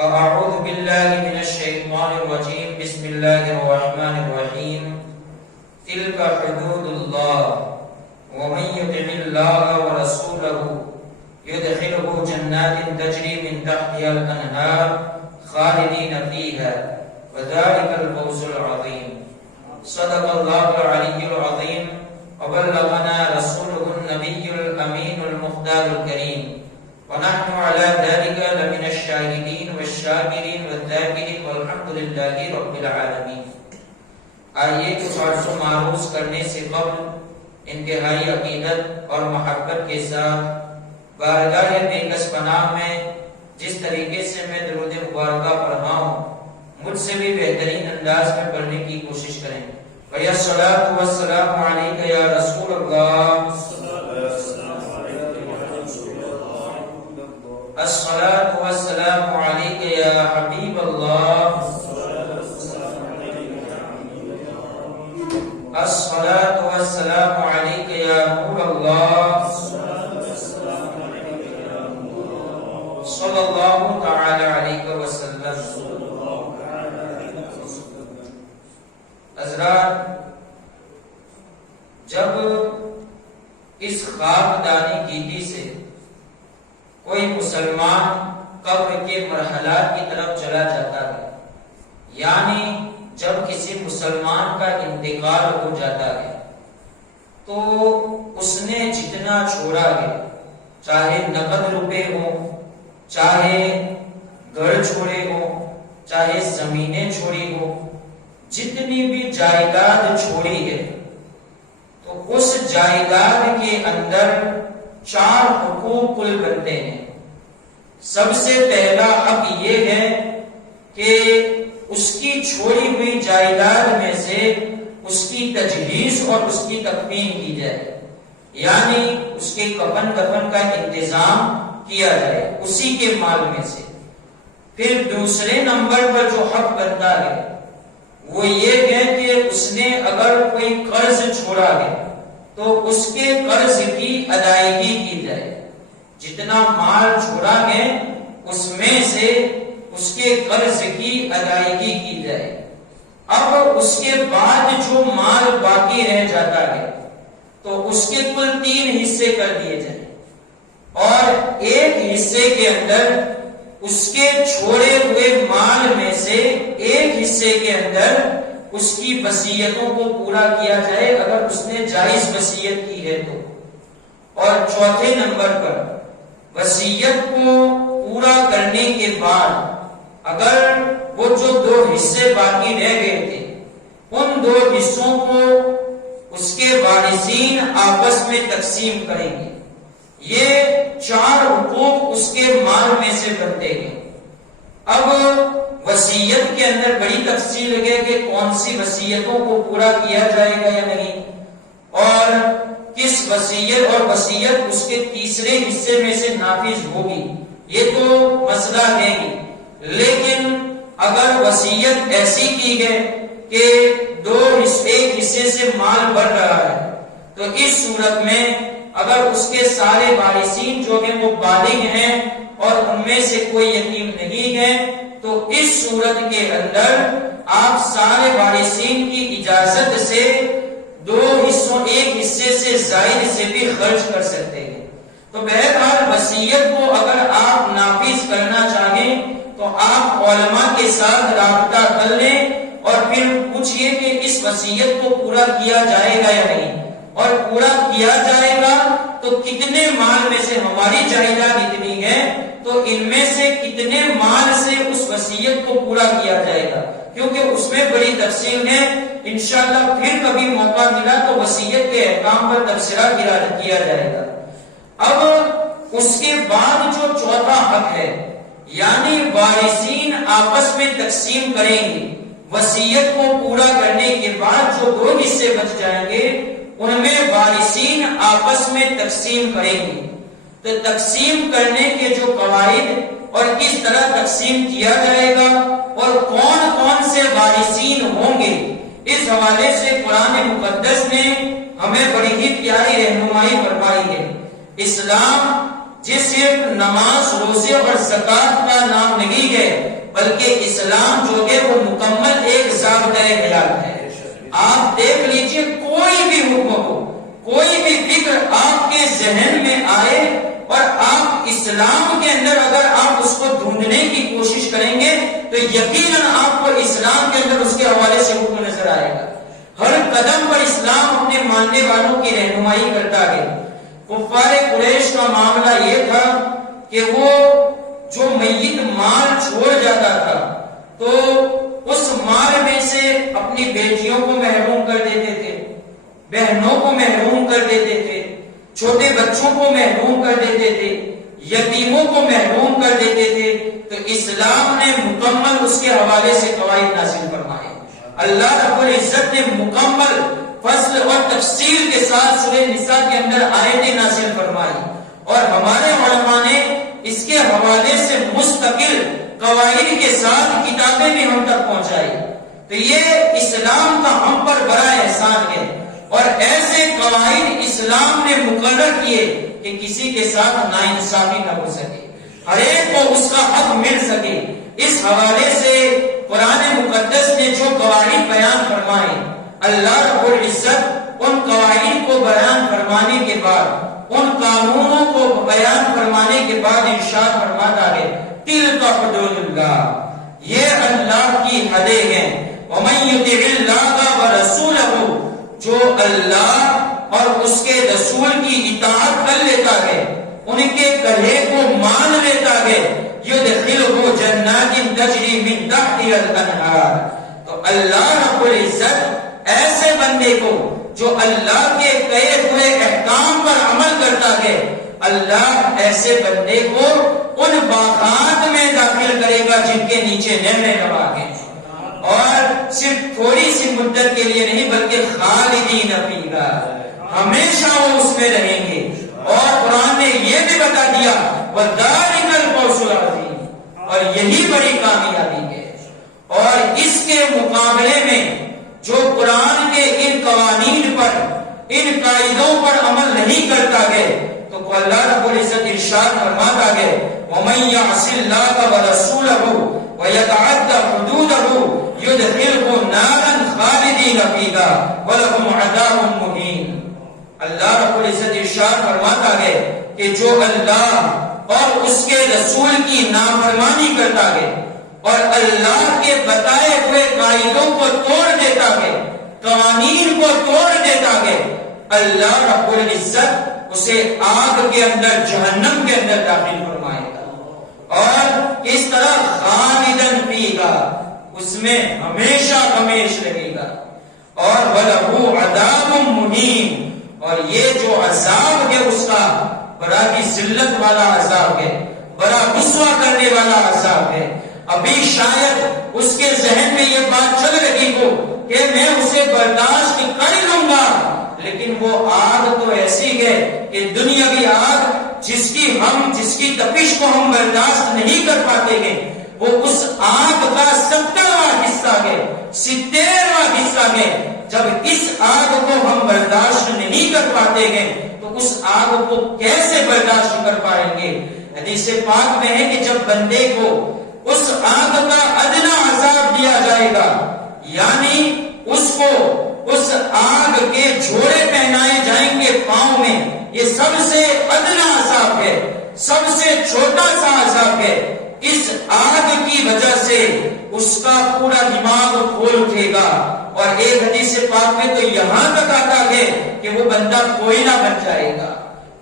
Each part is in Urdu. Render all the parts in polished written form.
أعوذ بالله من الشيطان الرجيم بسم الله الرحمن الرحيم تلك حدود الله ومن يطع الله ورسوله يدخله جنات تجري من تحتها الأنهار خالدين فيها وذلك الفوز العظيم صدق الله العلي العظيم وبلغنا رسوله النبي الأمين المختار الكريم ونحن على ذلك لمن الشاهدين والشاكرين والذاكرين والحمد لله رب العالمين. آئیے کچھ عرض و معروض کرنے سے قبل انتہائی عقیدت اور محبت کے ساتھ بارگاہ بے کس پناہ میں جس طریقے سے میں درود مبارکہ پڑھا ہوں مجھ سے بھی بہترین انداز میں پڑھنے کی کوشش کریں. وَيَا الصَّلَاةُ وَالسَّلَامُ عَلَيْكَ يَا رَسُولَ اللَّهِ الصلاة والسلام عليك يا حبيب الله الصلاة والسلام عليك يا نور الله صلى الله تعالى عليك وسلم. حضرات، جب اس خاکدانی گیتی سے کوئی مسلمان قبر کے مرحلات کی طرف چلا جاتا ہے، یعنی جب کسی مسلمان کا انتقال ہو جاتا ہے تو اس نے جتنا چھوڑا ہے، چاہے نقد روپے ہوں، چاہے گھر چھوڑے ہوں، چاہے زمینیں چھوڑی ہوں، جتنی بھی جائیداد چھوڑی ہے تو اس جائیداد کے اندر 4 حقوق کل بنتے ہیں. سب سے پہلا حق یہ ہے کہ اس کی چھوڑی ہوئی جائیداد میں سے اس کی تجہیز اور اس کی تکفین کی جائے، یعنی اس کے کفن دفن کا انتظام کیا جائے اسی کے مال میں سے. پھر دوسرے نمبر پر جو حق بنتا ہے وہ یہ ہے کہ اس نے اگر کوئی قرض چھوڑا ہے تو اس کے قرض کی ادائیگی کی جائے. جتنا مال چھوڑا ہے اس میں سے اس کے قرض کی ادائیگی کی جائے. اب اس کے بعد جو مال باقی رہ جاتا ہے تو اس کے کل 3 حصے کر دیے جائیں اور ایک حصے کے اندر اس کے چھوڑے ہوئے مال میں سے ایک حصے کے اندر اس کی وصیتوں کو پورا کیا جائے اگر اس نے جائز وصیت کی ہے تو. اور چوتھے نمبر پر وصیت کو پورا کرنے کے بعد اگر وہ جو 2 حصے باقی رہ گئے تھے ان 2 حصوں کو اس کے وارثین آپس میں تقسیم کریں گے. یہ 4 حقوق اس کے مال میں سے بنتے ہیں. اب وصیت کے اندر بڑی تفصیل ہے کہ کون سی وصیتوں کو پورا کیا جائے گا یا نہیں، اور کس وصیت اور وصیت اس کے تیسرے حصے میں سے نافذ ہوگی، یہ تو مسئلہ ہے ہی. لیکن اگر وصیت ایسی کی ہے کہ 2 حصے ایک حصے سے مال بڑھ رہا ہے تو اس صورت میں اگر اس کے سارے وارثین جو ہیں وہ بالغ ہیں اور ان میں سے کوئی یتیم نہیں ہے تو اس صورت کے اندر آپ سارے وارثین کی اجازت سے 2 حصوں ایک حصے سے زائد سے بھی خرچ کر سکتے ہیں. تو بہرحال وصیت کو اگر آپ نافذ کرنا چاہیں تو آپ علماء کے ساتھ رابطہ کر لیں اور پھر پوچھئے کہ اس وصیت کو پورا کیا جائے گا یا نہیں، اور پورا کیا جائے گا تو کتنے مال میں سے ہماری جائیداد اتنی ہے تو ان میں سے کتنے مال سے اس وصیت کو پورا کیا جائے گا، کیونکہ اس میں بڑی تفصیل ہے. انشاءاللہ پھر کبھی موقع ملا تو وصیت کے احکام پر تبصرہ کیا جائے گا. اب اس کے بعد جو چوتھا حق ہے یعنی وارثین آپس میں تقسیم کریں گے. وصیت کو پورا کرنے کے بعد جو 2 حصے بچ جائیں گے ان میں وارثین آپس میں تقسیم کریں گے. تو تقسیم کرنے کے جو قواعد اور کس طرح تقسیم کیا جائے گا اور کون کون سے وارثین ہوں گے اس حوالے سے قرآن مقدس نے ہمیں بڑی ہی پیاری رہنمائی فرمائی ہے. اسلام جس صرف نماز، روزے اور زکات کا نام نہیں ہے بلکہ اسلام جو ہے وہ مکمل ایک ضابطۂ حیات ہے۔ آپ دیکھ لیجئے کوئی بھی حکم ہو، کوئی بھی فکر آپ کے ذہن میں آئے اور آپ اسلام کے اندر اگر آپ اس کو ڈھونڈنے کی کوشش کریں گے تو یقیناً آپ کو اسلام کے اندر اس کے حوالے سے حکم نظر آئے گا۔ ہر قدم پر اسلام اپنے ماننے والوں کی رہنمائی کرتا ہے۔ کفار قریش کا معاملہ یہ تھا کہ وہ جو میت مال چھوڑ جاتا تھا تو اس مال میں سے اپنی بیٹیوں کو محروم کر دیتے تھے، بہنوں کو محروم کر دیتے تھے، چھوٹے بچوں کو محروم کر دیتے تھے، یتیموں کو محروم کر دیتے تھے۔ تو اسلام نے مکمل اس کے حوالے سے قواعد نازل فرمائے۔ اللہ رب العزت نے مکمل فصل اور تفصیل کے ساتھ سورہ نساء کے اندر آیتیں نازل فرمائی، اور ہمارے علماء نے اس کے حوالے سے مستقل قواعد کے ساتھ کتابیں بھی ہم تک پہنچائی۔ تو یہ اسلام کا ہم پر بڑا احسان ہے، اور ایسے قواعد اسلام نے مقرر کیے کہ کسی کے ساتھ ناانصافی نہ ہو سکے، ہر ایک کو اس کا حق مل سکے۔ اس حوالے سے قرآن مقدس نے جو قواعد بیان فرمائے، اللہ رب العزت ان قواعد کو بیان فرمانے کے بعد، ان قانونوں کو بیان فرمانے کے بعد ارشاد فرماتا ہے تلک حدود اللہ، یہ اللہ کی حدیں ہیں۔ ومن یطع اللہ ورسولہ، جو اللہ اور اس کے رسول کی اطاعت کر لیتا ہے، ان کے کہے کو مان لیتا ہے، یدخلہ جنات تجری من تحتها الانہار، تو اللہ رب العزت ایسے بندے کو جو اللہ کے کہے ہوئے احکام پر عمل کرتا ہے، اللہ ایسے بندے کو ان باغات میں داخل کرے گا جن کے نیچے نہریں رواں ہیں، اور صرف تھوڑی سی مدت کے لیے نہیں بلکہ خالدین فیہا، ہمیشہ وہ اس میں رہیں گے۔ اور قرآن نے یہ بھی بتا دیا وَذَلِكَ الْفَوْزُ الْعَظِيمُ، اور یہی بڑی کامیابی ہے۔ اور اس کے مقابلے میں جو قرآن کے ان قوانین پر، ان قاعدوں پر عمل نہیں کرتا ہے تو اللہ رب العزت ارشاد فرماتا ہے وَمَن يَعْصِ اللَّهَ وَرَسُولَهُ وَيَتَعَدَّ حُدُودَهُ يُدْخِلْهُ نَارًا خَالِدِينَ فِيهَا وَلَهُمْ عَذَابٌ مُهِينٌ۔ اللہ رب العزت ارشاد فرماتا ہے کہ جو اللہ اور اس کے رسول کی نافرمانی کرتا ہے اور اللہ کے بتائے ہوئے قاعدوں کو توڑ دیتا ہے، قوانین کو توڑ دیتا ہے، اللہ رب العزت اسے آگ کے اندر، جہنم کے اندر داخل فرمائے گا، اور اس طرح خالدن فیہا، اس میں ہمیشہ ہمیش رہے گا، اور وَلَهُ عَذَابٌ مُهِينٌ، اور یہ جو عذاب ہے اس کا بڑا ہی ذلت والا عذاب ہے، بڑا رسوا کرنے والا عذاب ہے۔ ابھی شاید اس کے ذہن میں یہ بات چل رہی ہو کہ میں اسے برداشت کر لوں گا، لیکن وہ آگ تو ایسی ہے کہ دنیاوی آگ جس کی تپش کو ہم برداشت نہیں کر پاتے ہیں، وہ اس آگ کا 70واں حصہ ہے، 70واں حصہ ہے۔ جب اس آگ کو ہم برداشت نہیں کر پاتے ہیں تو اس آگ کو کیسے برداشت کر پائیں گے؟ حدیث پاک میں ہے کہ جب بندے کو اس آگ کا ادنا عذاب دیا جائے گا، یعنی اس کو اس آگ کے جھوڑے پہنائے جائیں گے پاؤں میں، یہ سب سے ادنا عذاب ہے، سب سے چھوٹا سا عذاب ہے، اس آگ کی وجہ سے اس کا پورا دماغ کھول اٹھے گا، اور ایک حدیث پاک میں تو یہاں تک آتا ہے کہ وہ بندہ کوئلہ بن جائے گا،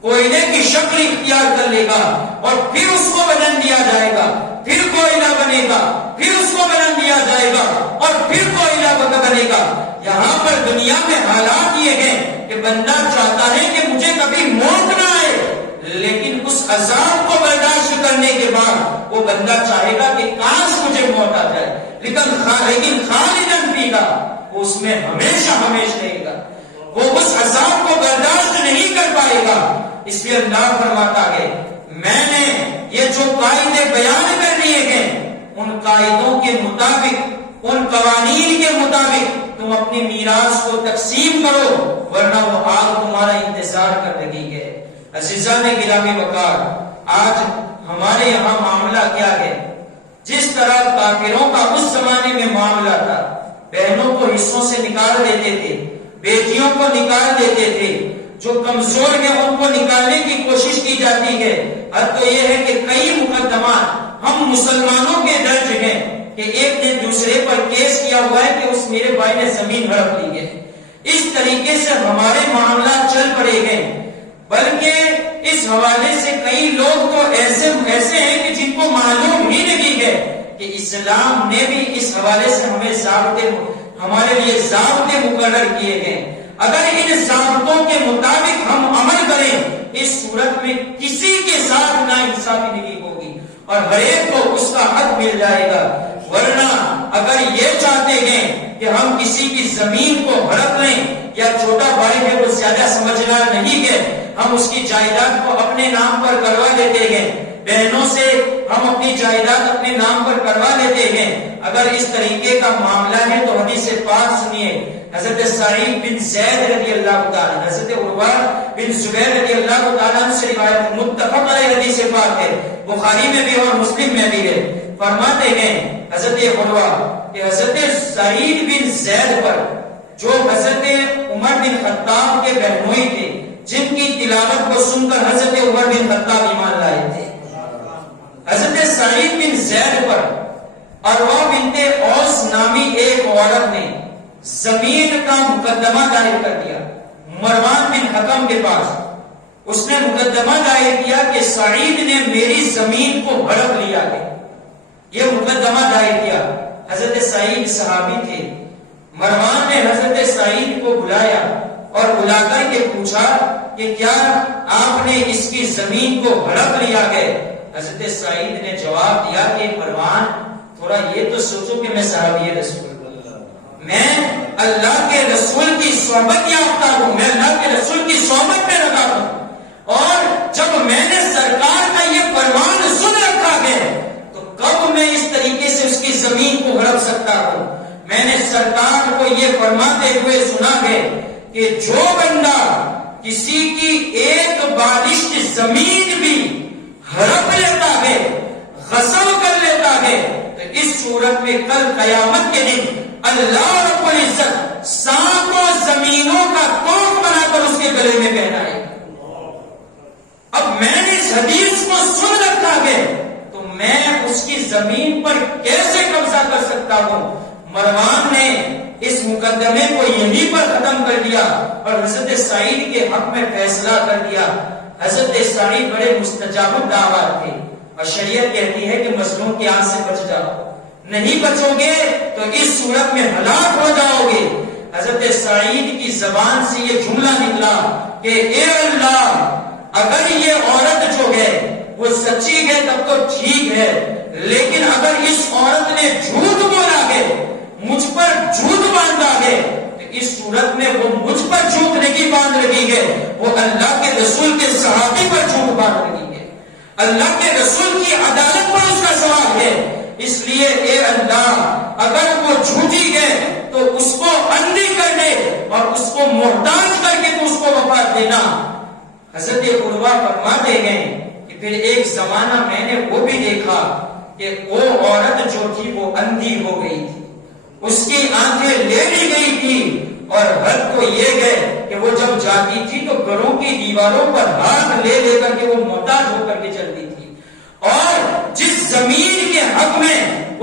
کوئلے کی شکل اختیار کر لے گا، اور پھر اس کو بدن دیا جائے گا، پھر کوئلہ بنے گا، پھر اس کو بدن دیا جائے گا، اور پھر کوئلہ بنے گا۔ یہاں پر دنیا میں حالات یہ ہیں کہ بندہ چاہتا ہے کہ مجھے کبھی موت نہ آئے، لیکن اس عذاب کو برداشت کرنے کے بعد وہ بندہ چاہے گا کہ کاش مجھے موت آ جائے، لیکن خالدن فیہا، وہ اس میں ہمیشہ ہمیش رہے گا، وہ اس عذاب کو برداشت نہیں کر پائے گا۔ اس لیے اللہ فرماتا ہے میں نے یہ جو قاعدے بیان کر دیے ہیں ان قاعدوں کے مطابق، ان قوانین کے مطابق تم اپنی میراث کو تقسیم کرو، ورنہ وہ آگ تمہارا انتظار کر رہی ہے۔ عزیزان گرامی وقار، آج ہمارے یہاں معاملہ کیا ہے؟ جس طرح کافروں کا اس زمانے میں معاملہ تھا، بہنوں کو حصوں سے نکال دیتے تھے، بیٹیوں کو نکال دیتے تھے، جو کمزور ہیں ان کو نکالنے کی کوشش کی جاتی ہے۔ حد تو یہ ہے کہ کئی مقدمات ہم مسلمانوں کے درج ہیں کہ ایک نے دوسرے پر کیس کیا ہوا ہے کہ اس میرے بھائی نے زمین ہڑپ لی ہے۔ اس طریقے سے ہمارے معاملات چل پڑے گئے، بلکہ اس حوالے سے کئی لوگ تو ایسے ہیں کہ جن کو معلوم ہی نہیں ہے کہ اسلام نے بھی اس حوالے سے ہمارے لیے ضابطے مقرر کیے گئے۔ اگر ان ضابطوں کے مطابق ہم عمل کریں، اس صورت میں کسی کے ساتھ ناانصافی نہیں ہوگی اور ہر ایک کو اس کا حق مل جائے گا۔ ورنہ اگر یہ چاہتے ہیں کہ ہم کسی کی زمین کو ہڑپ لیں، یا چھوٹا بھائی ہے وہ زیادہ سمجھدار نہیں ہے، ہم اس کی جائیداد کو اپنے نام پر کروا لیتے ہیں، بہنوں سے ہم اپنی جائیداد اپنے نام پر کروا لیتے ہیں، اگر اس طریقے کا معاملہ ہے تو حدیث پاک سنیے۔ حضرت سعید بن زید رضی اللہ تعالیٰ، حضرت عروہ بن زبیر رضی اللہ تعالیٰ سے روایت متفق علیہ حدیث پاک ہے، بخاری میں بھی اور مسلم میں بھی ہے۔ فرماتے ہیں حضرت عروہ کہ حضرت سعید بن زید پر، جو حضرت عمر بن خطاب کے بہنوئی تھے، جن کی تلاوت کو سن کر حضرت عمر بن خطاب ایمان لائے تھے، حضرت سعید بن زید پر عروہ بنت اوس نامی ایک عورت نے زمین کا مقدمہ دائر کر دیا مروان بن حکم کے پاس۔ اس نے مقدمہ دائر کیا کہ سعید نے میری زمین کو ہڑپ لیا ہے، یہ مقدمہ دائر کیا۔ حضرت سعید صحابی تھے، مروان نے حضرت سعید کو بلایا اور بلا کر کے پوچھا کہ کیا آپ نے اس کی زمین کو ہڑپ لیا ہے؟ حضرت سعید نے جواب دیا کہ مروان تھوڑا یہ تو سوچو کہ میں صحابی رسول، میں اللہ کے رسول کی صحبت یافتہ ہوں، میں اللہ کے رسول کی صحبت میں لگا ہوں، اور جب میں نے سرکار کا یہ فرمان سن رکھا ہے تو کب میں اس طریقے سے اس کی زمین کو ہڑپ سکتا ہوں؟ میں نے سرکار کو یہ فرماتے ہوئے سنا ہے کہ جو بندہ کسی کی ایک بالشت زمین بھی ہڑپ لیتا ہے، غصب کر لیتا ہے، تو اس صورت میں کل قیامت کے دن اللہ رب العزت ساتوں زمینوں کا توق بنا کر اس کے گلے میں پہنائے گا۔ اب میں نے اس حدیث کو سن رکھا ہے تو میں اس کی زمین پر کیسے قبضہ کر سکتا ہوں؟ مروان نے اس مقدمے کو یہیں پر ختم کر دیا اور حضرت سعید کے حق میں فیصلہ کر دیا۔ حضرت سعید بڑے مستجاب الدعوات تھے اور شریعت کہتی ہے کہ مظلوم کی آنچ سے بچ جاؤ، نہیں بچو گے تو اس صورت میں ہلاک ہو جاؤ گے۔ حضرت سعید کی زبان سے یہ جملہ نکلا کہ اے اللہ، اگر یہ عورت جو ہے وہ سچی ہے تب تو ٹھیک ہے، لیکن اگر اس عورت نے جھوٹ بولا ہے، مجھ پر جھوٹ باندھا ہے، تو اس صورت میں وہ مجھ پر جھوٹ نہیں باندھ رہی ہے، وہ اللہ کے رسول کے صحابی پر جھوٹ باندھ رہی ہے، اللہ کے رسول کی عدالت پر اس کا سوال ہے۔ اس لیے اے اللہ، اگر وہ جھوٹی ہے تو اس کو اندھی کر دے اور اس کو محتاج کر کے تو اس کو وفات دینا۔ حضرت عروہ فرماتے ہیں کہ پھر ایک زمانہ میں نے وہ بھی دیکھا کہ وہ عورت جو تھی وہ اندھی ہو گئی تھی، اس کی آنکھیں لے لی گئی تھی، اور حد کو یہ ہے کہ وہ جب جاتی تھی تو گھروں کی دیواروں پر ہاتھ لے لے کر کے وہ محتاج ہو کر کے چلتی تھی، اور جس زمین کے حق میں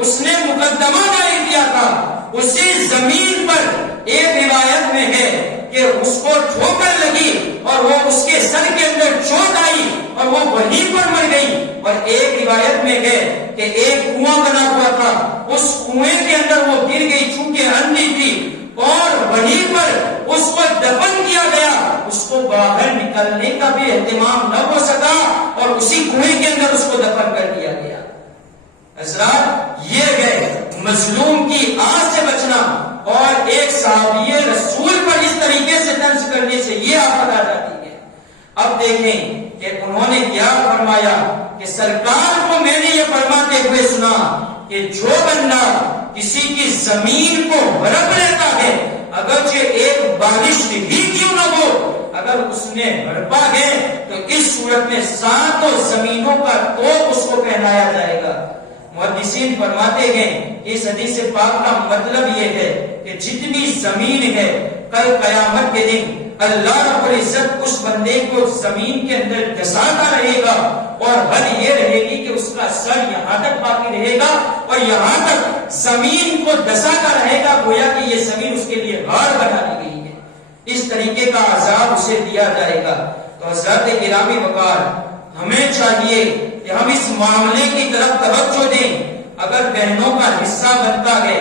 اس نے مقدمہ دائر کیا تھا اسی زمین پر ایک روایت میں ہے کہ اس کو ٹھوکر لگی اور وہ اس کے سر کے اندر چوٹ آئی اور وہ وہیں پر مر گئی، اور ایک روایت میں ہے کہ ایک کنواں بنا ہوا تھا، اس کنویں کے اندر وہ گر گئی چونکہ اندھی تھی، اور وہیں پر اس کو دفن کیا گیا، اس کو باہر نکلنے کا بھی اہتمام نہ ہو سکا اور اسی کنویں کے اندر اس کو دفن کر دیا گیا۔ حضرات، یہ ہے مظلوم کی آنچ سے بچنا، اور ایک صحابی رسول پر اس طریقے سے طنز کرنے سے یہ آفت آ جاتی ہے۔ اب دیکھیں کہ انہوں نے کیا فرمایا کہ سرکار کو میں نے یہ فرماتے ہوئے سنا کہ جو بندہ کسی کی زمین کو ہڑپ لیتا ہے، اگرچہ ایک بالشت بھی کیوں نہ ہو، اگر اس نے ہڑپا ہے تو اس صورت میں ساتوں زمینوں کا توق اس کو پہنایا جائے گا۔ محدثین فرماتے ہیں اس حدیث پاک کا مطلب یہ ہے کہ جتنی زمین ہے کل قیامت کے دن اللہ رب العزت اس بندے کو زمین کے اندر دھساتا رہے گا، اور حد یہ رہے گی کہ اس کا سر یہاں تک باقی رہے گا اور یہاں تک زمین کو دھساتا رہے گا، گویا کہ یہ زمین اس کے لیے غار بنا دی گئی ہے۔ اس طریقے کا عذاب اسے دیا جائے گا۔ تو حضرات گرامی وقار، ہمیں چاہیے کہ ہم اس معاملے کی طرف توجہ دیں۔ اگر بہنوں کا حصہ بنتا ہے،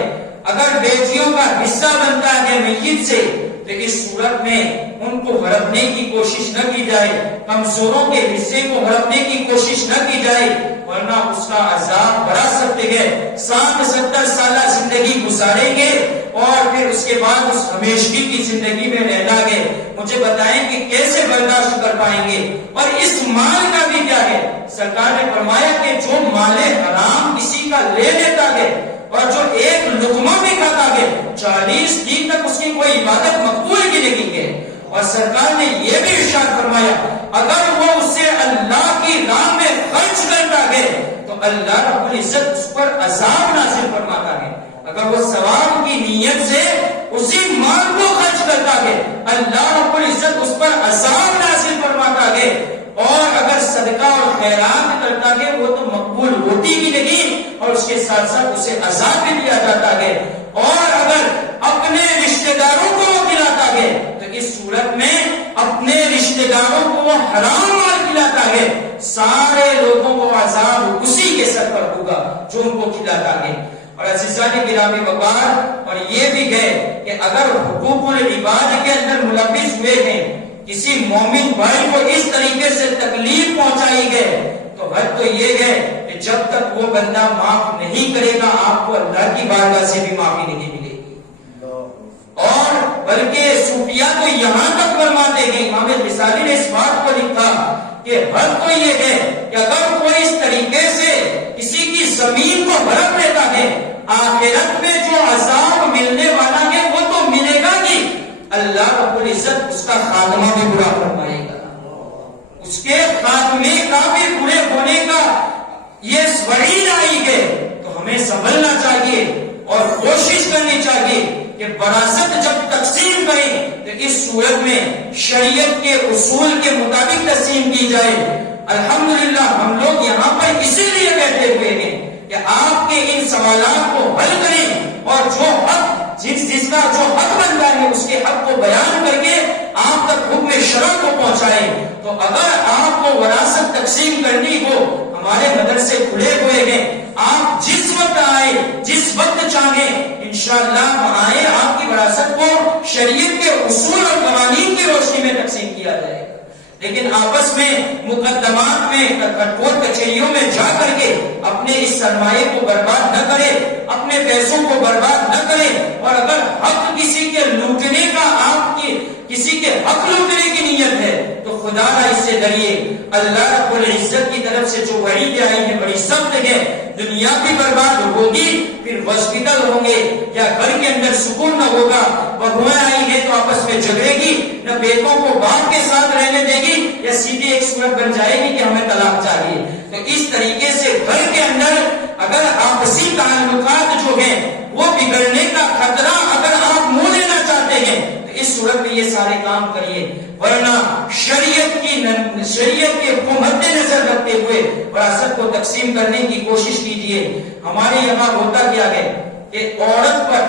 اگر بیٹیوں کا حصہ بنتا ہے میت سے، تو اس صورت میں ان کو ہڑپنے کی کوشش نہ کی جائے، کمزوروں کے حصے کو ہڑپنے کی کوشش نہ کی جائے، ورنہ اس کا عذاب بڑا سخت ہے۔ 60-70 سالہ زندگی گزاریں گے اور پھر اس کے بعد اس ہمیشگی کی زندگی میں رہنا ہے۔ مجھے بتائیں کہ کیسے برداشت کر پائیں گے؟ اور اس مال کا بھی کیا ہے؟ سرکار نے فرمایا کہ جو مال حرام کسی کا لے لیتا ہے اور جو ایک لقمہ بھی کھاتا ہے، 40 دن تک اس کی کوئی عبادت مقبول کی نہیں ہے۔ اور سرکار نے یہ بھی ارشاد فرمایا اگر وہ اسے اللہ کی راہ میں خرچ کرتا ہے تو اللہ رب العزت اس پر عذاب نازل فرماتا ہے۔ اگر وہ ثواب کی نیت سے اسی مال کو خرچ کرتا ہے، اللہ رب العزت اس پر عذاب نازل فرماتا ہے۔ اور اگر صدقہ اور خیرات کرتا ہے وہ تو مقبول ہوتی بھی نہیں، اور اس کے ساتھ ساتھ اسے عذاب بھی دیا جاتا ہے۔ اور اگر اپنے رشتہ داروں کو وہ کھلاتا ہے تو اس صورت میں اپنے رشتہ داروں کو وہ حرام مال کھلاتا ہے، سارے لوگوں کو عذاب اسی کے سر پر ہوگا جو ان کو کھلاتا ہے۔ اور عزیزان گرامی وقار، اور یہ بھی ہے کہ اگر حقوق العباد کے اندر ملوث ہوئے ہیں، کسی مومن بھائی کو اس طریقے سے تکلیف پہنچائی گئے، تو حد تو یہ ہے کہ جب تک وہ بندہ معاف نہیں کرے گا آپ کو اللہ کی بارگاہ سے بھی معافی نہیں ملے گی۔ اور بلکہ صوفیہ تو یہاں تک فرماتے ہیں، امام غزالی نے اس بات کو لکھا کہ حد تو یہ ہے کہ اگر کوئی اس طریقے سے کسی کی زمین کو ہڑپ لیتا ہے، آخرت میں جو عذاب ملنے والا ہے وہ تو ملے گا ہی، اللہ رب العزت اس کا خاتمہ بھی برا فرمائے گا، اس کے خاتمے کا بھی برے ہونے کا یہ وعید آئی ہے۔ تو ہمیں سنبھلنا چاہیے اور کوشش کرنی چاہیے کہ وراثت جب تقسیم کریں تو اس صورت میں شریعت کے اصول کے مطابق تقسیم کی جائے۔ الحمدللہ ہم لوگ یہاں پر اسی لیے بیٹھے ہوئے ہیں کہ آپ کے ان سوالات کو حل کریں، اور جو حق جس کا جو حق بنتا ہے اس کے حق کو بیان کر کے آپ تک حکم شرع کو پہنچائیں۔ تو اگر آپ کو وراثت تقسیم کرنی ہو، ہمارے مدرسے کھلے ہوئے ہیں، آپ جس وقت آئے، جس وقت چاہیں، انشاءاللہ آئے، آپ کی وراثت کو شریعت کے اصول اور قوانین کی روشنی میں تقسیم کیا جائے گا۔ لیکن آپس میں مقدمات میں کورٹ کچہریوں میں جا کر کے اپنے اس سرمایے کو برباد نہ کرے، اپنے پیسوں کو برباد نہ کرے، اور اگر حق کسی کے لوٹنے کا آپ کی کسی کے حق لوٹنے کی نیت ہے تو خدا را اس سے ڈریے۔ اللہ رب العزت کی طرف سے جو وعید آئی ہے بڑی سخت ہے، دنیا بھی برباد ہوگی، پھر ہاسپٹل ہوں گے یا گھر کے اندر سکون نہ ہوگا، بہویں آئی ہے تو آپس میں جھگڑے گی، نہ بیٹوں کو باپ کے ساتھ رہنے دے گی، یا سیدھی ایک صورت بن جائے گی کہ ہمیں طلاق چاہیے۔ تو اس طریقے سے گھر کے اندر اگر آپسی تعلقات جو ہیں وہ بگڑنے کا خطرہ اگر آپ منہ لینا چاہتے ہیں تو اس صورت میں یہ سارے کام کریے، ورنہ شریعت کے مد نظر رکھتے ہوئے وراثت کو تقسیم کرنے کی کوشش کیجیے۔ ہمارے یہاں ہوتا کیا ہے کہ عورت پر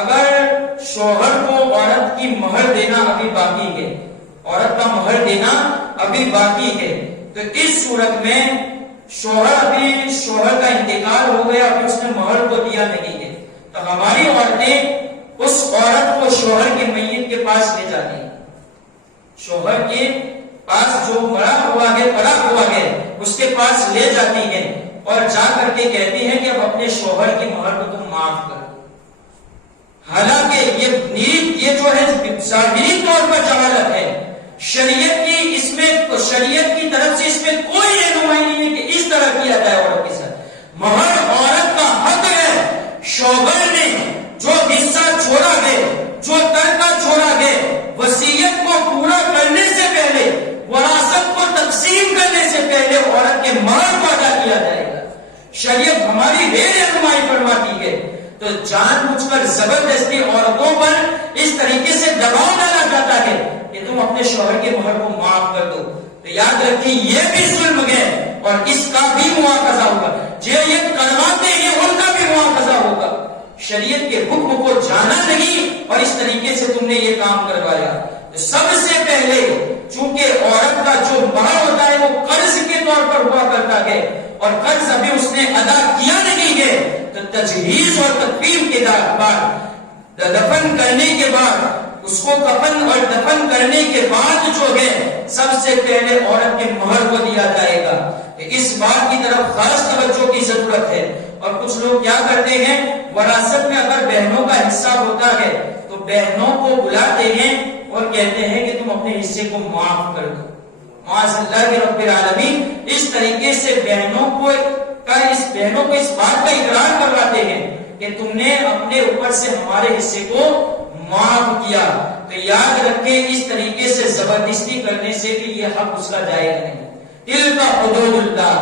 اگر شوہر کو عورت کی مہر دینا ابھی باقی ہے، عورت کا مہر دینا ابھی باقی ہے، تو اس صورت میں شوہر کا انتقال ہو گیا، ابھی اس نے مہر کو دیا نہیں ہے، تو ہماری عورتیں اس عورت کو شوہر کے میت کے پاس لے جاتی ہیں، شوہر کے پاس جو پڑا ہوا ہے اس کے پاس لے جاتی ہیں، اور جا کر کے کہتی ہیں کہ اب اپنے شوہر کی مہر کو تم معاف کر۔ حالانکہ یہ جو ہے ظاہری طور پر جہالت ہے، شریعت کی طرف سے اس میں کوئی رہنمائی نہیں ہے کہ اس طرح کیا جائے عورت کے ساتھ۔ مہر عورت کا حق ہے، شوہر نے جو حصہ چھوڑا ہے، جو ترکہ چھوڑا ہے، وصیت کو پورا کرنے سے پہلے، وراثت کو تقسیم کرنے سے پہلے عورت کے مہر کو ادا کیا جائے گا۔ شریعت ہماری تو جان بوجھ کر زبردستی عورتوں پر اس طریقے سے دباؤ ڈالا جاتا ہے کہ تم اپنے شوہر کے مہر کو معاف کر دو، تو یاد رکھیں یہ بھی ظلم ہے اور اس کا بھی مواخذہ ہوگا، جو یہ کرواتے ہیں ان کا بھی مواخذہ ہوگا۔ شریعت کے حکم کو جانا نہیں اور اس طریقے سے تم نے یہ کام کروایا۔ سب سے پہلے چونکہ عورت کا جو مہر ہوتا ہے وہ قرض کے طور پر ہوا کرتا ہے اور قرض ابھی اس نے ادا کیا نہیں ہے، تو تجہیز اور تکفین کے بعد دفن کرنے کے بعد اس کو کفن اور دفن کرنے کے بعد جو ہے سب سے پہلے عورت کے مہر کو دیا جائے گا۔ اس بات کی طرف خاص توجہ کی ضرورت ہے۔ اور کچھ لوگ کیا کرتے ہیں، وراثت میں اگر بہنوں کا حصہ ہوتا ہے تو بہنوں کو بلاتے ہیں اور کہتے ہیں کہ تم اپنے حصے کو معاف کر دو۔ معاذ اللہ کے رب العالمین، اس طریقے سے بہنوں کو اس بات کا اقرار کرواتے ہیں کہ تم نے اپنے اوپر سے ہمارے حصے کو معاف کیا۔ تو یاد رکھیں اس طریقے سے زبردستی کرنے سے بھی یہ حق اس کا جائز نہیں۔ تلک حدود اللہ،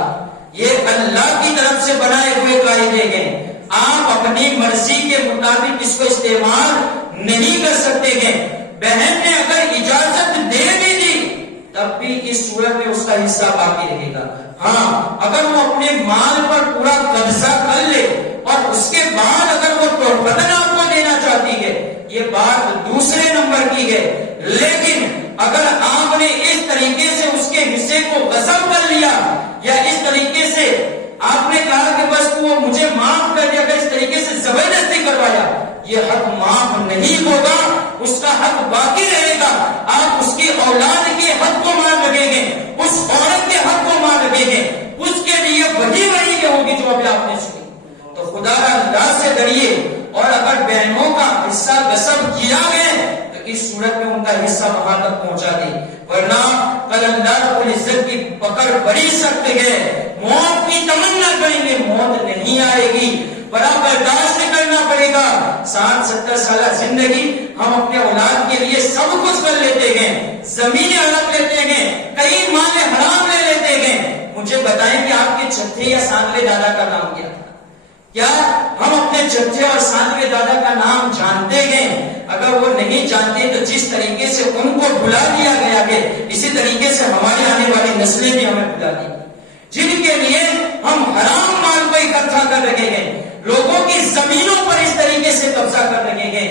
یہ اللہ کی طرف سے بنائے ہوئے قاعدے ہیں، آپ اپنی مرضی کے مطابق اس کو استعمال نہیں کر سکتے ہیں۔ بہن نے اگر اجازت دے بھی دی تب بھی اس صورت میں اس کا حصہ باقی رہے گا۔ ہاں، اگر وہ اپنے مال پر پورا قبضہ کر لے اور اس کے بعد اگر وہ تحفۃً آپ کو دینا چاہتی ہے، یہ بات دوسرے نمبر کی ہے، لیکن اگر آپ نے اس طریقے سے اس کے حصے کو غصب کر لیا یا اس طریقے سے آپ نے کہا کہ بس وہ مجھے معاف کر دیا، اگر اس طریقے سے زبردستی کروایا، یہ حق معاف نہیں ہوگا، اس کا حق باقی رہے گا۔ آپ اس کی اولاد کے حق کو مار لگیں گے، اس عورت کے حق کو مار لگیں گے، اس کے لیے وہی ہوگی جو ابھی آپ نے سنی۔ تو خدا اللہ سے ڈریے، اور اگر بہنوں کا حصہ غصب کیا ہے تو اس صورت میں ان کا حصہ وہاں تک پہنچا دے، ورنہ کل اللہ رب العزت کی پکڑ بڑی سخت ہے۔ موت کی تمنا کریں گے، موت نہیں آئے گی، بڑا برداشت کرنا پڑے گا۔ 60-70 سالہ زندگی ہم اپنے اولاد کے لیے سب کچھ کر لیتے ہیں، زمینیں ہڑپ لیتے ہیں، کئی مال حرام لے لیتے ہیں۔ مجھے بتائیں کہ آپ کے چچے یا سانتوے دادا کا نام کیا تھا؟ کیا ہم اپنے چچے اور سانتوے دادا کا نام جانتے ہیں؟ اگر وہ نہیں جانتے تو جس طریقے سے ان کو بھلا دیا گیا ہے، اسی طریقے سے ہماری آنے والی نسلیں بھی ہمیں بھلا دیں گی، جن کے لیے ہم حرام مال کو اکٹھا کر رہے ہیں، لوگوں کی زمینوں پر اس طریقے سے قبضہ کر رہے ہیں۔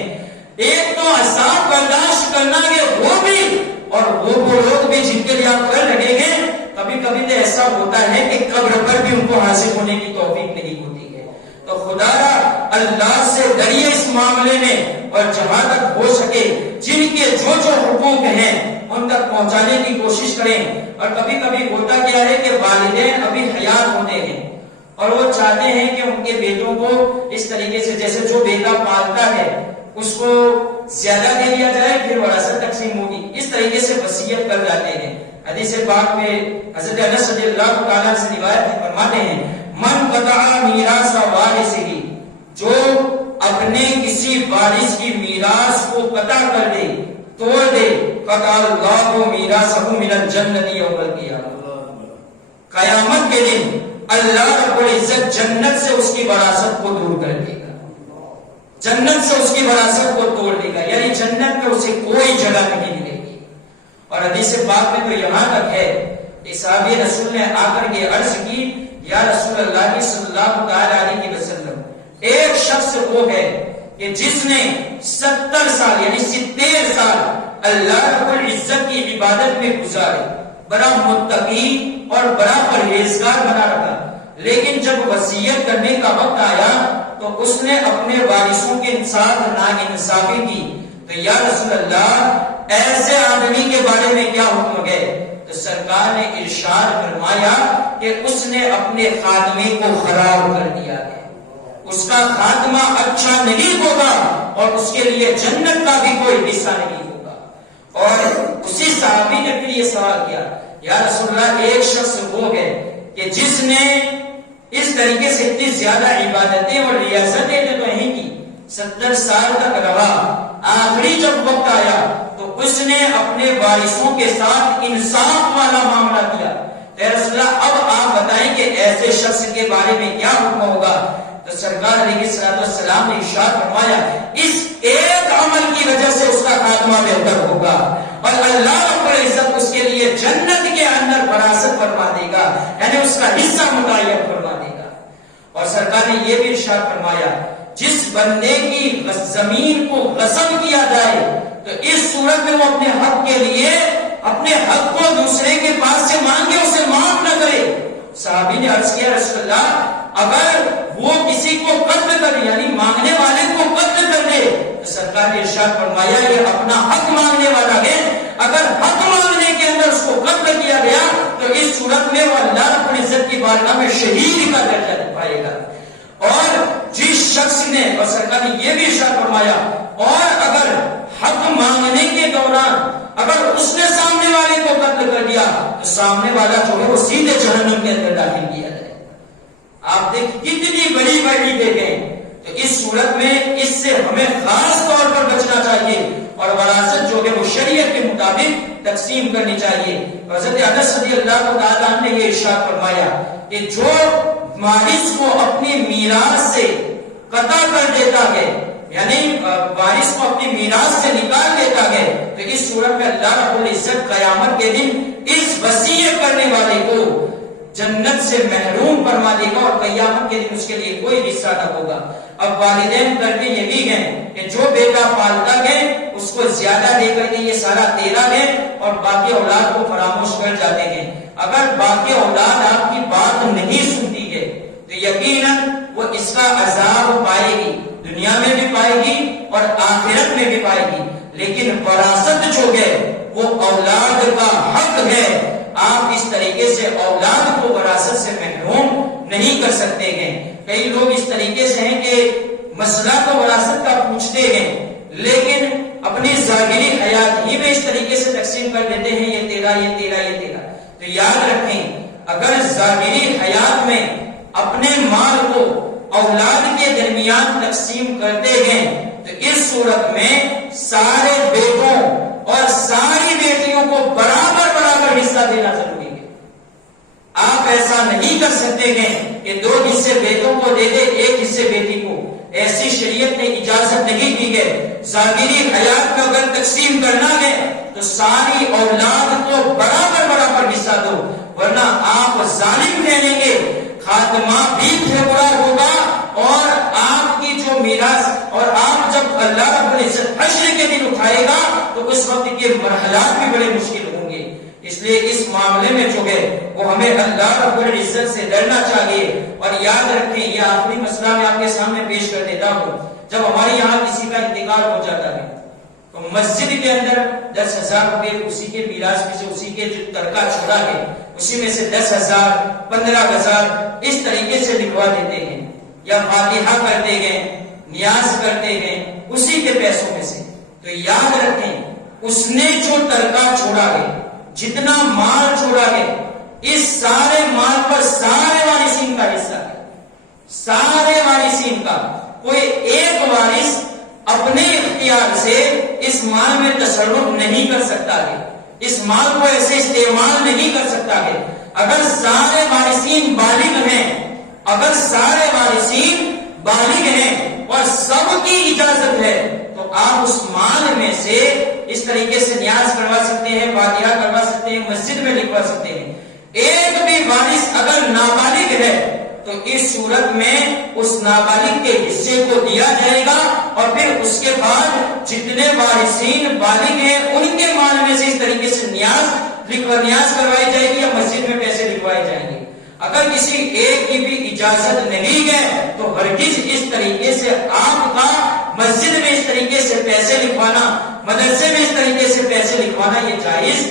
ایک تو عذاب برداشت کرنا ہے وہ بھی، اور وہ لوگ بھی جن کے لیے آپ کر رہے ہیں، کبھی کبھی تو ایسا ہوتا ہے کہ قبر پر بھی ان کو حاصل ہونے کی توفیق نہیں ہوتی ہے۔ تو خدا اللہ سے ڈریے اس معاملے میں، اور جہاں تک ہو سکے جن کے جو حقوق ہیں ان تک پہنچانے کی کوشش کریں۔ اور کبھی کبھی ہوتا کیا ہے کہ والدین ابھی حیات ہوتے ہیں اور وہ چاہتے ہیں کہ ان کے بیٹوں کو اس طریقے سے، جیسے جو بیٹا پالتا ہے اس کو زیادہ دے دیا جائے، پھر وراثت تقسیم ہوگی، اس طریقے سے وصیت کر جاتے ہیں۔ حدیث پاک میں حضرت انس رضی اللہ تعالیٰ سے روایت فرماتے ہیں، من قطع میراث وارثہ، جو اپنے کسی وارث کی میراث کو قطع کر دے، توڑ دے، قطع اللہ میراثہ من الجنۃ یوم القیامہ، قیامت کے دن اللہ رب العزت جنت سے اس کی وراثت کو دور کر دے گا، جنت سے اس کی وراثت کو توڑ دے گا، یعنی جنت میں اسے کوئی جگہ نہیں ملے گی۔ اور حدیث پاک میں تو یہاں تک ہے کہ صحابی رسول نے آ کر کے عرض کی، یا رسول اللہ صلی اللہ تعالی علیہ وسلم، ایک شخص وہ ہے کہ جس نے 70 سال یعنی 70 سال اللہ رب العزت کی عبادت میں گزارے، بڑا متقی اور بڑا پرہیزگار بنا رکھا، لیکن جب وصیت کرنے کا وقت آیا تو اس نے اپنے وارثوں کے ساتھ ناانصافی کی۔ تو یا رسول اللہ، ایسے آدمی کے بارے میں کیا حکم ہے؟ تو سرکار نے ارشاد فرمایا کہ اس نے اپنے خاتمے کو خراب کر دیا ہے، اس کا خاتمہ اچھا نہیں ہوگا اور اس کے لیے جنت کا بھی کوئی حصہ نہیں ہوگا۔ اور اسی صحابی نے پھر یہ سوال کیا، یا رسول اللہ، ایک شخص وہ ہے کہ جس نے اس طریقے سے اتنی زیادہ عبادتیں اور ریاستیں تو نہیں کی، 70 سال تک رہا، آخری جب وقت آیا تو اس نے اپنے وارثوں کے ساتھ انصاف والا معاملہ کیا۔ اے رسول اللہ، اب آپ بتائیں کہ ایسے شخص کے بارے میں کیا حکم ہوگا؟ تو سرکار علیہ السلام نے ارشاد فرمایا اس ایک عمل کی وجہ سے اس کا خاتمہ بہتر ہوگا اور اللہ رب العزت اس کے لیے جنت کے اندر وراثت فرما دے گا، یعنی اس کا حصہ متعین فرما دے گا۔ اور سرکار نے یہ بھی ارشاد فرمایا جس بندے کی زمین کو غصب کیا جائے تو اس صورت میں وہ اپنے حق کے لیے اپنے حق کو دوسرے کے پاس سے مانگے، اسے معاف نہ کرے۔ صحابی نے عرض کیا رسول اللہ اگر وہ کسی کو قتل کر یعنی مانگنے والے کو قتل کر دے تو سرکار نے ارشاد فرمایا یہ اپنا حق مانگنے والا ہے، اگر حق مانگنے کے اندر اس کو قتل کیا گیا تو اس صورت میں وہ اللہ رب العزت کی بارگاہ میں شہید کا درجہ پائے گا۔ اور جس شخص نے، اور سرکار نے یہ بھی ارشاد فرمایا اور اگر حق مانگنے کے دوران اگر اس نے سامنے والے کو قتل کر دیا تو سامنے والا جو ہے وہ سیدھے جہنم کے اندر داخل کیا جائے۔ آپ دیکھ کتنی بڑی بڑی جگہیں، تو اس صورت میں اس سے ہمیں خاص طور پر بچنا چاہیے اور وراثت جو ہے وہ شریعت کے مطابق تقسیم کرنی چاہیے۔ حضرت انس رضی اللہ تعالیٰ عنہ نے یہ ارشاد فرمایا کہ جو وارث کو اپنی میراث سے قطع کر دیتا ہے یعنی وارث کو اپنی میراث سے نکال دیتا ہے تو اس صورت میں اللہ رب العزت قیامت کے دن اس وصیت کرنے والے کو جنت سے محروم فرما دے گا اور قیامت کے دن اس کے لیے کوئی حصہ نہ ہوگا۔ اب والدین کرتے یہی ہیں کہ جو بیٹا پالتا ہے اس کو زیادہ دے کر کے یہ سارا تیرا ہے اور باقی اولاد کو فراموش کر جاتے ہیں۔ اگر باقی اولاد آپ کی بات نہیں سنتی ہے تو یقیناً وہ اس کا عذاب پائے گی، دنیا میں بھی پائے گی اور آخرت میں بھی پائے گی۔ لیکن وراثت جو ہے وہ اولاد کا حق ہے، آپ اس طریقے سے اولاد کو وراثت سے محروم نہیں کر سکتے ہیں۔ کئی لوگ اس طریقے سے ہیں کہ مسئلہ تو وراثت کا پوچھتے ہیں لیکن اپنی ظاہری حیات ہی میں اس طریقے سے تقسیم کر دیتے ہیں یہ تیرا یہ تیرا یہ تیرا۔ تو یاد رکھیں اگر ظاہری حیات میں اپنے مال کو اولاد کے درمیان تقسیم کرتے ہیں تو اس صورت میں سارے بیٹوں اور ساری بیٹیوں کو برابر برابر حصہ دینا ضروری ہے۔ آپ ایسا نہیں کر سکتے ہیں کہ 2 حصے بیٹوں کو دے دے 1 حصے بیٹی کو، ایسی شریعت نے اجازت نہیں دی ہے۔ ظاہری حیات میں اگر تقسیم کرنا ہے تو ساری اولاد کو برابر برابر حصہ دو، ورنہ آپ ظالم کہلیں گے، خاتمہ بھی برا ہوگا اور آپ کی جو میراث اور آپ جب اللہ رب العزت حشر کے دن اٹھائے گا تو اس وقت کے مرحلات بھی بڑے مشکل ہوں گے۔ اس لیے اس معاملے میں جو ہے وہ ہمیں اللہ رب العزت سے ڈرنا چاہیے۔ اور یاد رکھیں یہ آخری مسئلہ میں آپ کے سامنے پیش کر دیتا ہوں، جب ہمارے یہاں کسی کا انتقال ہو جاتا ہے تو مسجد کے اندر 10,000 روپے اسی کے میراث میں سے اسی کے جو ترکہ چھوڑا ہے اسی میں سے 10,000 15,000 اس طریقے سے لکھوا دیتے ہیں یا فاتحہ کرتے ہیں، نیاز کرتے ہیں اسی کے پیسوں میں سے۔ تو یاد رکھیں اس نے جو ترکہ چھوڑا ہے، جتنا مال چھوڑا ہے، اس سارے مال پر سارے وارثین کا حصہ ہے، سارے وارثین کا۔ کوئی ایک وارث اپنے اختیار سے اس مال میں تصرف نہیں کر سکتا ہے، اس مال کو ایسے استعمال نہیں کر سکتا ہے۔ اگر سارے وارثین بالغ ہیں، اگر سارے وارثین بالغ ہیں اور سب کی اجازت ہے تو آپ اس مال میں سے اس طریقے سے نیاز کروا سکتے ہیں، فاتحہ کروا سکتے ہیں، مسجد میں لکھوا سکتے ہیں۔ ایک بھی وارث اگر نابالغ ہے تو اس صورت میں اس نابالغ کے حصے کو دیا جائے گا اور پھر اس کے بعد جتنے وارثین بالغ ہیں ان کے مال میں سے اس طریقے سے نیاز کروائی جائے گی یا مسجد میں پیسے لکھوائے جائیں گے۔ اگر کسی ایک کی بھی اجازت نہیں ہے تو ہرگز اس طریقے سے آپ کا مسجد میں اس طریقے سے پیسے لکھوانا، مدرسے میں اس طریقے سے پیسے لکھوانا یہ جائز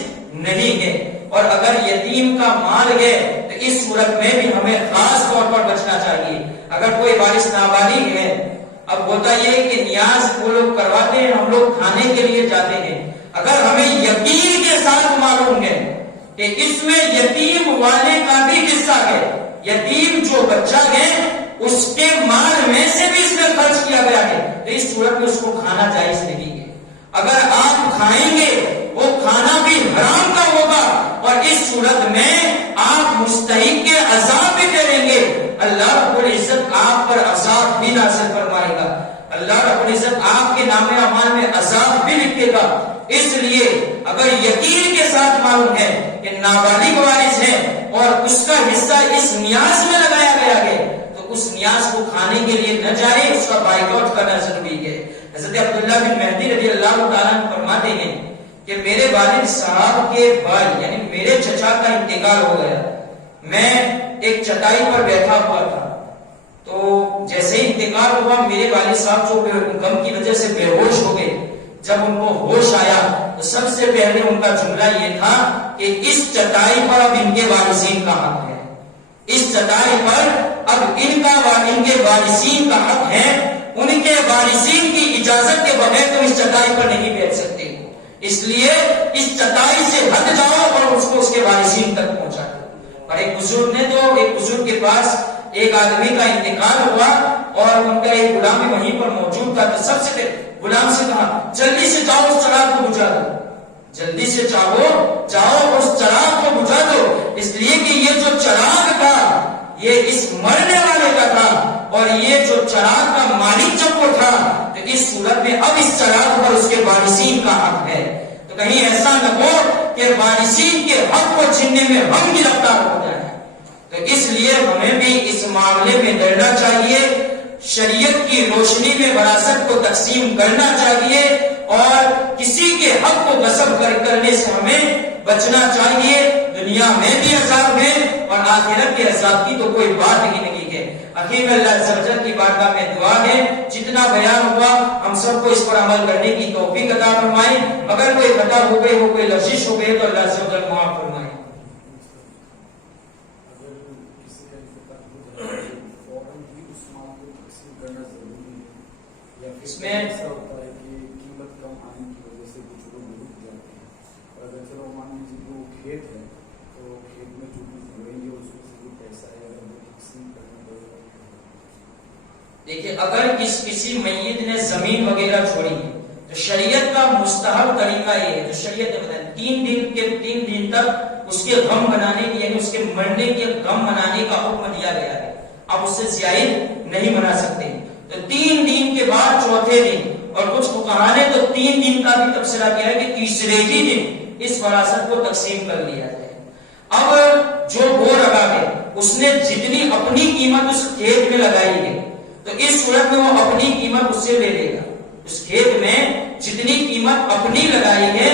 نہیں ہے۔ اور اگر یتیم کا مال ہے تو اس صورت میں بھی ہمیں خاص طور پر بچنا چاہیے۔ اگر کوئی وارث نابالغ ہے، اب ہوتا یہ کہ نیاز وہ لوگ کرواتے ہیں، ہم لوگ کھانے کے لیے جاتے ہیں، اگر ہمیں یقین کے ساتھ معلوم ہے کہ اس میں یتیم والے کا بھی حصہ ہے، یتیم جو بچہ ہے اس کے مال میں سے بھی اس میں خرچ کیا گیا ہے تو اس صورت میں اس کو کھانا جائز نہیں ہے۔ اگر آپ کھائیں گے وہ کھانا بھی حرام کا ہوگا اور اس صورت میں آپ مستحق کے عذاب بھی ٹھہریں گے، اللہ رب العزت آپ پر عذاب بھی نازل فرمائے گا، اللہ رب العزت آپ کے نام اعمال میں عذاب بھی لکھے گا۔ اس لیے اگر یقین کے ساتھ معلوم ہے کہ نابالغ وارث ہے اور اس کا حصہ اس نیاز میں لگایا گیا ہے تو اس نیاز کو کھانے کے لیے نہ جائے، اس کا بائک آؤٹ کرنا ضروری ہے۔ حضرت عبداللہ بن مہدی رضی اللہ تعالیٰ عنہ فرماتے ہیں کہ میرے والد صاحب کے بھائی یعنی میرے چچا کا انتقال ہو گیا، میں ایک چٹائی پر بیٹھا ہوا تھا، تو جیسے ہی انتقال ہوا میرے والد صاحب جو غم کی وجہ سے بے ہوش ہو گئے، جب ان کو ہوش آیا تو سب سے پہلے ان کا جملہ یہ تھا کہ اس چٹائی پر اب ان کے وارثین کا حق ہے، اس چٹائی پر اب ان کے وارثین کا حق ہے، ان کے وارثین کی اجازت کے بغیر تم اس چٹائی پر نہیں بیٹھ سکتے، اس لیے اس چٹائی سے ہٹ جاؤ اور اس کو اس کے وارثین تک پہنچا دو۔ اور ایک بزرگ کے پاس ایک آدمی کا انتقال ہوا اور ان کا ایک غلام بھی وہیں پر موجود تھا، تو سب سے غلام سے کہا جلدی سے جاؤ اس چراغ کو بجھا دو، جلدی سے جاؤ اس چراغ کو بجھا دو، اس لیے کہ یہ جو چراغ تھا یہ اس مرنے والے کا تھا، اور یہ جو چراغ کا مالک جب وہ تھا تو اس صورت میں اب اس چراغ پر اس کے وارثین کا حق ہے، تو کہیں ایسا نہ ہو کہ وارثین کے حق کو چھیننے میں ہم گرفتار ہو جائیں۔ تو اس لیے ہمیں بھی اس معاملے میں ڈرنا چاہیے، شریعت کی روشنی میں وراثت کو تقسیم کرنا چاہیے، اور کسی کے حق کو غصب کرنے سے ہمیں بچنا چاہیے۔ دنیا میں بھی عذاب ہے اور آخرت کے عذاب کی تو کوئی بات ہی نہیں ہے۔ اخیر میں اللہ عز و جل کی بارگاہ میں دعا ہے جتنا بیان ہوا ہم سب کو اس پر عمل کرنے کی توفیق عطا فرمائے، اگر کوئی خطا ہو گئی ہو، کوئی لغزش ہو گئی تو اللہ عز و جل معاف فرمائے۔ اس میں ایسا ہوتا ہے کہ قیمت کم آنے کی وجہ سے کچھ لوگ رک جاتے ہیں، اور اگر چلو مان لیجیے جو کھیت ہے تو کھیت میں جو کچھ ہوئیں گے اس میں سے جو پیسہ ہے اگر وہ تقسیم کرنا پڑے گا۔ دیکھیے اگر کسی میت نے زمین وغیرہ چھوڑی ہے تو شریعت کا مستحب طریقہ یہ ہے، جو شریعت نے بتایا 3 دن تک اس کے غم بنانے کی یعنی اس کے مرنے کے غم منانے کا حکم دیا گیا ہے، اب اس سے زائد نہیں منا سکتے، تو 3 دن کے بعد چوتھے دن، اور کچھ فقہاء نے تو 3 دن کا بھی تبصرہ کیا ہے کہ تیسرے ہی دن اس وراثت کو تقسیم کر لیا جائے۔ اب جو بو رہا ہے اس نے جتنی اپنی قیمت اس کھیت میں لگائی ہے تو اس صورت میں وہ اپنی قیمت اس سے لے لے گا، اس کھیت میں جتنی قیمت اپنی لگائی ہے،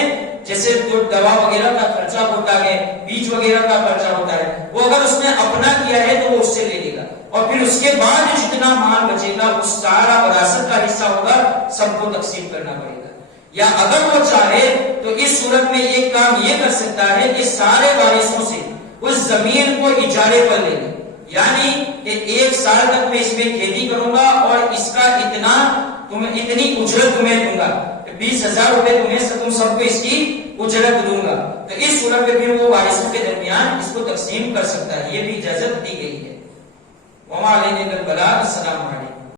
جیسے جو دوا وغیرہ کا خرچہ ہوتا ہے، بیج وغیرہ کا خرچہ ہوتا ہے، وہ اگر اس نے اپنا کیا ہے تو وہ اس سے لے لے گا، اور پھر اس کے بعد جتنا مال بچے گا اس سارا وراثت کا حصہ ہوگا، سب کو تقسیم کرنا پڑے گا۔ یا اگر وہ چاہے تو اس صورت میں ایک کام یہ کر سکتا ہے کہ سارے وارثوں سے اس زمین کو اجارے پر لے لے، یعنی کہ 1 سال تک میں اس میں کھیتی کروں گا اور اس کا اتنی اجرت تمہیں دوں گا، 20,000 روپے تم سب کو اس کی اجرت دوں گا، تو اس صورت میں پھر وہ وارثوں کے درمیان اس کو تقسیم کر سکتا ہے، یہ بھی اجازت دی گئی ہے۔ وما علینا الا البلاغ۔ السلام علیکم۔